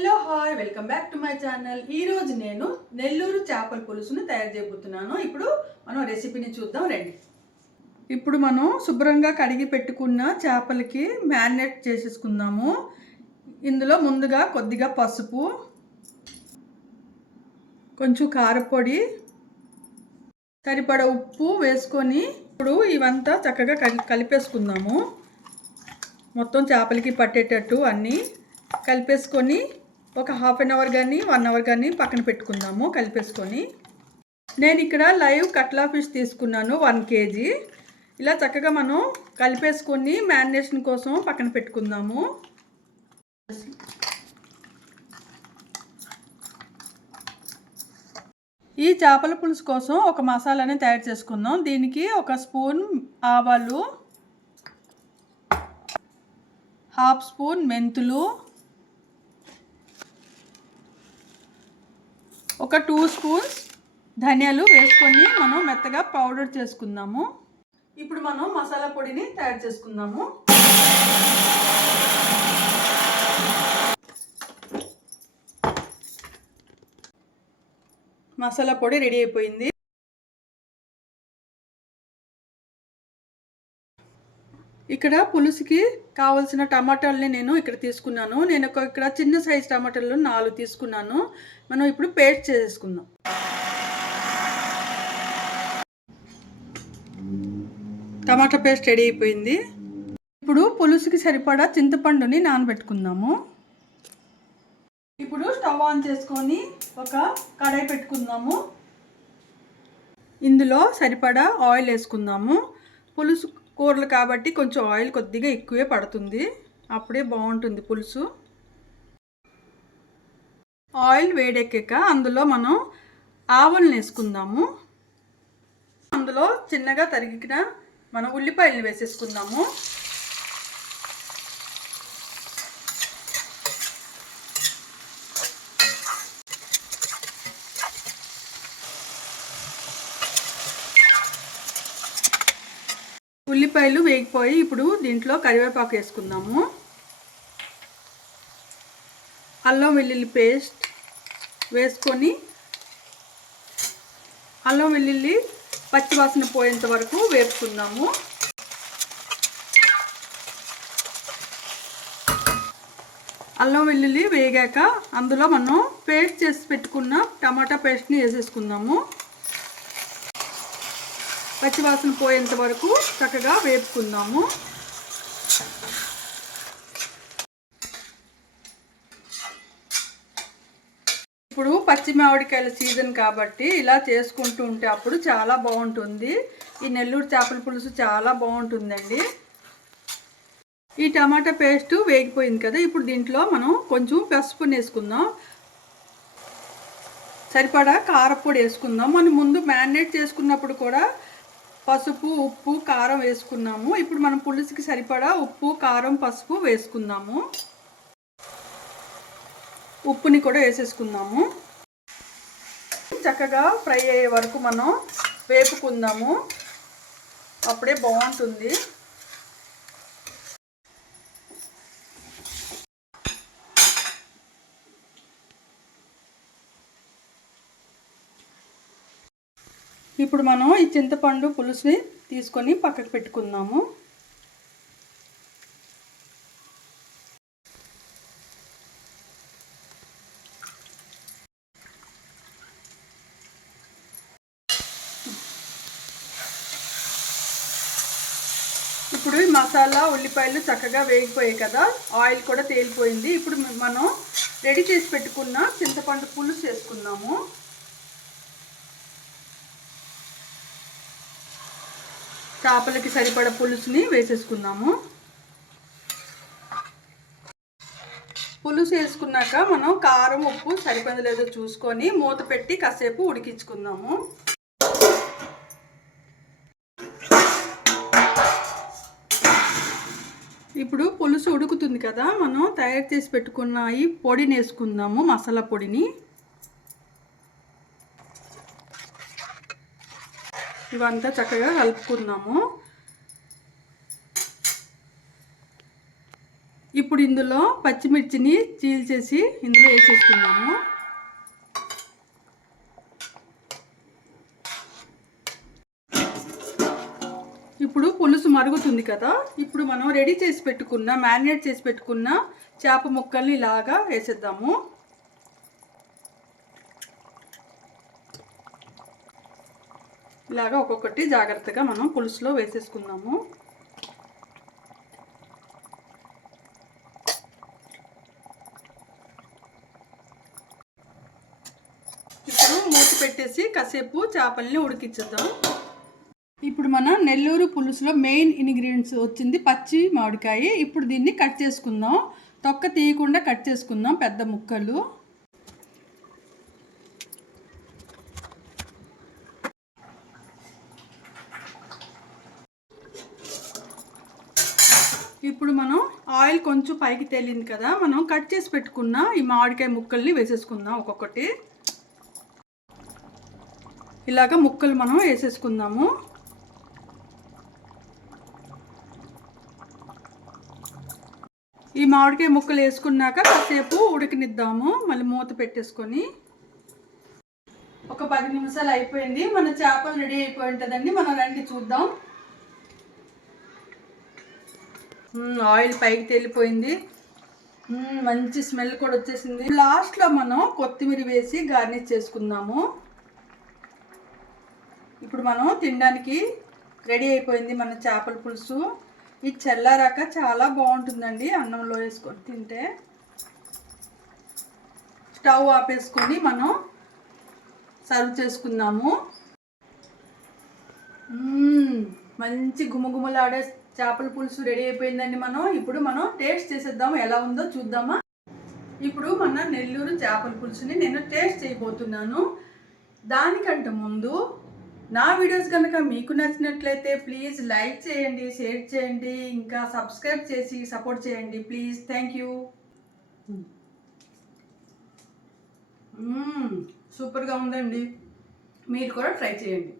Hello hi welcome back to my channel. ఈరోజు నేను నెల్లూరు చేపల పులుసును తయారు చేయబోతున్నాను. ఇప్పుడు మనం రెసిపీని చూద్దాం రండి. ఇప్పుడు మనం శుభ్రంగా కడిగి పెట్టుకున్న చేపలకి మ్యారినేట్ చేసేసుకుందాము. ఇందులో ముందుగా కొద్దిగా పసుపు, కొంచెం కారపొడి, సరిపడా ఉప్పు వేసుకొని ఇప్పుడు ఇవంతా చక్కగా కలిపేసుకుందాము. మొత్తం చేపలకి పట్టేటట్టు అన్నీ కలిపేసుకొని ఒక హాఫ్ అన్ అవర్ కానీ 1 అవర్ కానీ పక్కన పెట్టుకుందాము. కలిపేసుకొని నేను ఇక్కడ లైవ్ కట్లా ఫిష్ తీసుకున్నాను 1 kg. ఇలా చక్కగా మనం కలిపేసుకొని మ్యారినేషన్ కోసం పక్కన పెట్టుకుందాము. ఈ చేపల పులుసు కోసం ఒక మసాలాని తయారు చేసుకుందాం. దీనికి 1 స్పూన్ ఆవాలు, 1/2 స్పూన్ మెంతులు, ఒక 2 స్పూన్స్ ధనియాలు వేసుకొని మనం మెత్తగా పౌడర్ చేసుకుందాము. ఇప్పుడు మనం మసాలా పొడిని తయారు చేసుకుందాము. మసాలా పొడి రెడీ అయిపోయింది. ఇక్కడ పులుసుకి కావాల్సిన టమాటాలని నేను ఇక్కడ తీసుకున్నాను. నేను ఇక్కడ చిన్న సైజ్ టమాటాలు 4 తీసుకున్నాను. మనం ఇప్పుడు పేస్ట్ చేసుకుందాం. టమాటా పేస్ట్ రెడీ అయిపోయింది. ఇప్పుడు పులుసుకి సరిపడా చింతపండుని నానబెట్టుకుందాము. ఇప్పుడు స్టవ్ ఆన్ చేసుకొని ఒక కడాయి పెట్టుకుందాము. ఇందులో సరిపడా ఆయిల్ వేసుకుందాము. పులుసు కూరలు కాబట్టి కొంచెం ఆయిల్ కొద్దిగా ఎక్కువే పడుతుంది, అప్పుడే బాగుంటుంది పులుసు. ఆయిల్ వేడెక్కాక అందులో మనం ఆవాలను వేసుకుందాము. అందులో చిన్నగా తరిగిన మనం ఉల్లిపాయలను వేసేసుకుందాము. ఉల్లిపాయలు వేగిపోయి ఇప్పుడు దీంట్లో కరివేపాకు వేసుకుందాము. అల్లం వెల్లుల్లి పేస్ట్ వేసుకొని అల్లం వెల్లుల్లి పచ్చివాసన పోయేంత వరకు వేపుకుందాము. అల్లం వెల్లుల్లి వేగాక అందులో మనం పేస్ట్ చేసి పెట్టుకున్న టమాటా పేస్ట్ని వేసేసుకుందాము. పచ్చివాసన పోయేంత వరకు చక్కగా వేపుకుందాము. ఇప్పుడు పచ్చి మామిడికాయల సీజన్ కాబట్టి ఇలా చేసుకుంటూ ఉంటే అప్పుడు చాలా బాగుంటుంది. ఈ నెల్లూరు చేపల పులుసు చాలా బాగుంటుందండి. ఈ టమాటా పేస్ట్ వేగిపోయింది కదా, ఇప్పుడు దీంట్లో మనం కొంచెం పసుపుని వేసుకుందాం. సరిపడా కారపొడి వేసుకుందాం. మనం ముందు మ్యారినేట్ చేసుకున్నప్పుడు కూడా పసుపు, ఉప్పు, కారం వేసుకున్నాము. ఇప్పుడు మనం పులుసుకి సరిపడా ఉప్పు, కారం, పసుపు వేసుకుందాము. ఉప్పుని కూడా వేసేసుకుందాము. చక్కగా ఫ్రై అయ్యే వరకు మనం వేపుకుందాము, అప్పుడే బాగుంటుంది. ఇప్పుడు మనం ఈ చింతపండు పులుసుని తీసుకొని పక్కకు పెట్టుకుందాము. ఇప్పుడు ఈ మసాలా, ఉల్లిపాయలు చక్కగా వేగిపోయాయి కదా, ఆయిల్ కూడా తేలిపోయింది. ఇప్పుడు మనం రెడీ చేసి పెట్టుకున్న చింతపండు పులుసు వేసుకుందాము. చేపలకి సరిపడా పులుసుని వేసేసుకుందాము. పులుసు వేసుకున్నాక మనం కారం, ఉప్పు సరిపడా లేదో చూసుకొని మూత పెట్టి కాసేపు ఉడికించుకుందాము. ఇప్పుడు పులుసు ఉడుకుతుంది కదా, మనం తయారు చేసి పెట్టుకున్న ఈ పొడిని వేసుకుందాము, మసాలా పొడిని. ఇవంతా చక్కగా కలుపుకుందాము. ఇప్పుడు ఇందులో పచ్చిమిర్చిని చీల్చేసి ఇందులో వేసేసుకున్నాము. ఇప్పుడు పులుసు మరుగుతుంది కదా, ఇప్పుడు మనం రెడీ చేసి పెట్టుకున్న మ్యారినేట్ చేసి పెట్టుకున్న చేప ముక్కల్ని ఇలాగా వేసేద్దాము. ఇలాగా ఒక్కొక్కటి జాగ్రత్తగా మనం పులుసులో వేసేసుకుందాము. ఇప్పుడు మూత పెట్టేసి కాసేపు చేపల్ని ఉడికించేద్దాం. ఇప్పుడు మనం నెల్లూరు పులుసులో మెయిన్ ఇంగ్రీడియంట్స్ వచ్చింది పచ్చి మామిడికాయ. ఇప్పుడు దీన్ని కట్ చేసుకుందాం. తొక్క తీయకుండా కట్ చేసుకుందాం పెద్ద ముక్కలు. ఇప్పుడు మనం ఆయిల్ కొంచెం పైకి తేలింది కదా, మనం కట్ చేసి పెట్టుకున్న ఈ మామిడికాయ ముక్కల్ని వేసేసుకుందాం. ఒక్కొక్కటి ఇలాగ ముక్కలు మనం వేసేసుకుందాము. ఈ మామిడికాయ ముక్కలు వేసుకున్నాక కాసేపు ఉడికినిద్దాము. మళ్ళీ మూత పెట్టేసుకొని ఒక 10 నిమిషాలు అయిపోయింది. మన చేపలు రెడీ అయిపోయి ఉంటుందండి. మనం రండి చూద్దాం. ఆయిల్ పైకి తేలిపోయింది. మంచి స్మెల్ కూడా వచ్చేసింది. లాస్ట్లో మనం కొత్తిమీర వేసి గార్నిష్ చేసుకుందాము. ఇప్పుడు మనం తినడానికి రెడీ అయిపోయింది మన చేపల పులుసు. ఈ చల్లారాక చాలా బాగుంటుందండి అన్నంలో వేసుకొని తింటే. స్టవ్ ఆపేసుకొని మనం సర్వ్ చేసుకుందాము. మంచి గుమగుమలాడే చేపల పులుసు రెడీ అయిపోయిందండి. ఇప్పుడు మనం టేస్ట్ చేసేద్దాము. ఎలా ఉందో చూద్దామా. ఇప్పుడు మన నెల్లూరు చేపల పులుసుని నేను టేస్ట్ చేయబోతున్నాను. దానికంటే ముందు నా వీడియోస్ కనుక మీకు నచ్చినట్లయితే ప్లీజ్ లైక్ చేయండి, షేర్ చేయండి, ఇంకా సబ్స్క్రైబ్ చేసి సపోర్ట్ చేయండి ప్లీజ్. Thank you. సూపర్గా ఉందండి. మీరు కూడా ట్రై చేయండి.